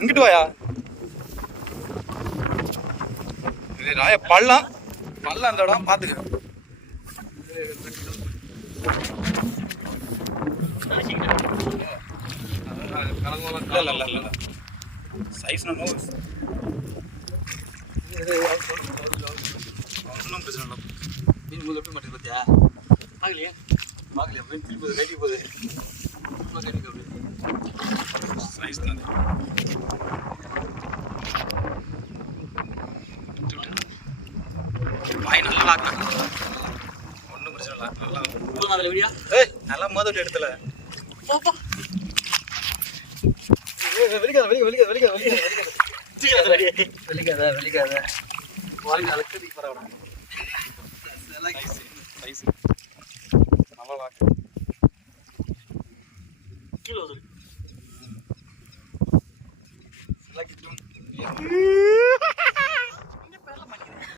இங்கிட்டு வாயா. ராய பள்ளம் பள்ளம் அந்த இடம் பார்த்துக்க. இல்லை சைஸ் ஒன்றும் பிரச்சனை இல்லை. மீன் முதல் எப்படி மாட்டேங்குது பார்த்தியா? ஆகலையா ஆகலையா? மீன் திருப்பி போகுது, கட்டி போகுது. சைஸ் தான் வாய் நல்லா லாக்கலாம். ஒன்றும் பிரச்சனை இல்லை. நல்லா அதில் வீடியா நல்லா மோதட்டு இடத்துல வெளிக்காத வெளிக்காத வெளிக்காத வெளிக்காத வெளிக்காத வெளிக்காத வாழ்க்கை அழுக்கிறதுக்கு பரவாயில்ல. நல்லா லாக்கு கீழே